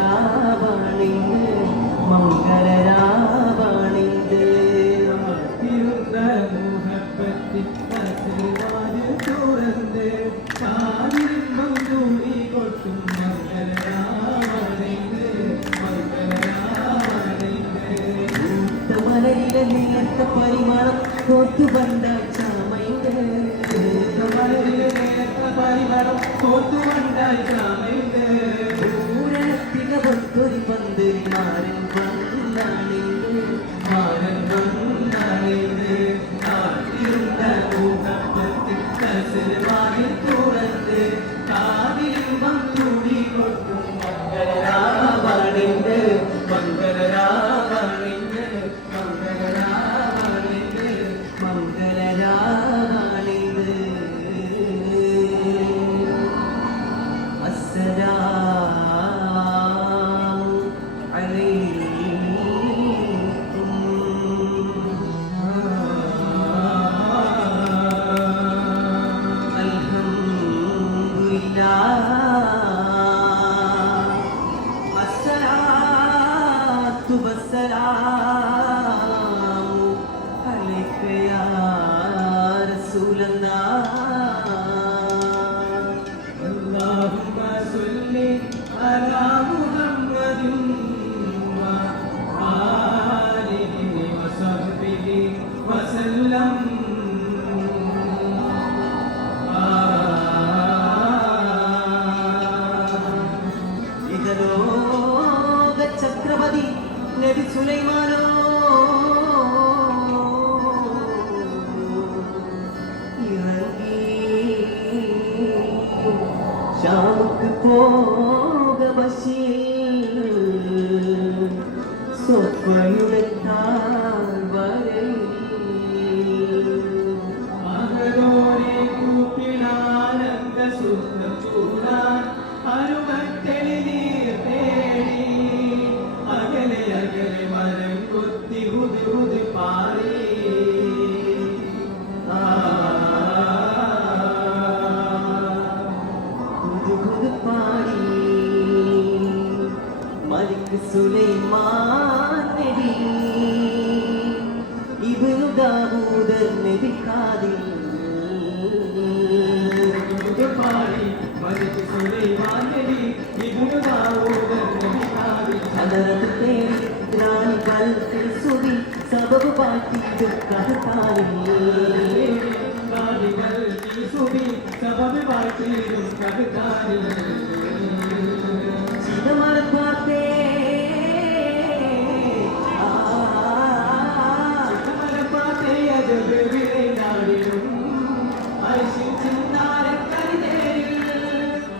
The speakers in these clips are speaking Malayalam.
മംഗളരാവണിന്ന് മംഗളരാവണിന്ന് തിരുന്ന മുഹബത്തി മനസ്സിൽ തുറന്ന് കാലിരുമ്പം തൂടി കൊട്ടും മംഗളരാവണിന്ന് മംഗളരാവണിന്ന് മലരിലെ നേർത്ത പരിമളം കോത്തുബണ്ട ചാമൈണ്ട് മലരിലെ നേർത്ത പരിമളം കോത്തുബണ്ട ചാമൈണ്ട് പൂരണത്തിക പൊത്തൊരു പന്തരി മാരൻ വന്നാണിണ്ട് മാരൻ വന്നാണിണ്ട് കാത്തിരുന്ന മുഹബത്തി മനസ്സിൽ തുറന്ന് കാലിരുമ്പം തൂടി കൊട്ടും മംഗളരാവണിണ്ട് മംഗളരാവണിന്ന് മംഗളരാവണിണ്ട് അസ്സലാമു അലൈക്കും അൽഹംദുലില്ലാഹ് അസ്സലാത്തു വസ്സലാമു അലൈക യാ റസൂലല്ലാഹ് اللهم صل على محمد وآله وصحبه وسلم ഇഹലോക ചക്രവർത്തി നബി സുലൈമാനോ ഇറങ്ങി ശാമുക്ക് പോക ബശീർ സ്വപ്നയുടെ താഴ്വരയിൽ ആകരോരെ കൂപ്പിലാനന്ദ സുന്ദരം ചൂടാൻ അരുമത്തെളിനീർ തേടി അകലെ അകലെ മരം കൊത്തി ഹുദ് ഹുദ് പാറി പാടി മലിക് സുലൈമാൻ നബി ഇബ്നു ദാവൂദ് നബി കാദിൽ പാടി മലിക് സുലൈമാൻ നബി ഇബ്നു ദാവൂദ് നബി കാദിൽ ഹദറത്ത് തേടി റാണി ബൽഖിൽ സുബി സബബ് പാട്ടി ദുഃഖത്താലിൽ സബബ് പാട്ടിലും കവിതാരിൽ ചിതമലപ്പാത്തേ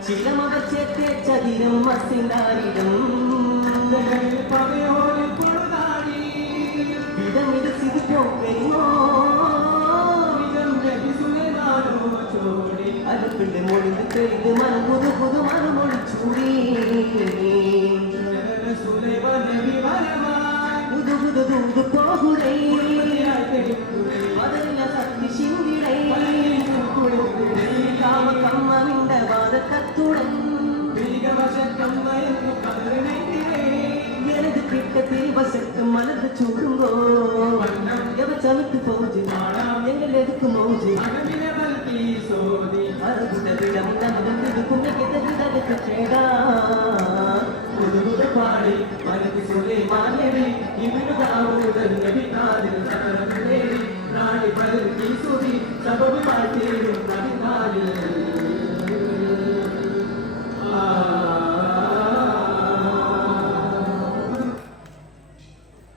ചിലമകച്ചേത്തെ ചതിരം മസിനാരിടം വിധമിത് സിരിപ്പോ പെരുമോ അടുപ്പിന്റെ മൊഴിന്ന് പെയ്ത് മനം പുതു പുതു മനമൊഴി ചൂടി പുതു പുതു തൂതു പോകുടേ മതല്ല സത്യ ശിങ്കിടേ കാമ കമ്മമിണ്ട വാദക്കത്തുടൻ எனது கிட்டத்தில் வசத்து மலர்ந்து சூடுங்கோ எவ சமைத்து போச்சு எங்கள் எதுக்கு மௌஜி அருகுதவிடம் நமது குன்னைக்கு கேடா புது புது பாடி மனது சொல்லி மாணவி இவரு தாவுதல் நபி காதில் சக்கரம் தேடி நாடி பருத்தி சுதி சபபு பாட்டி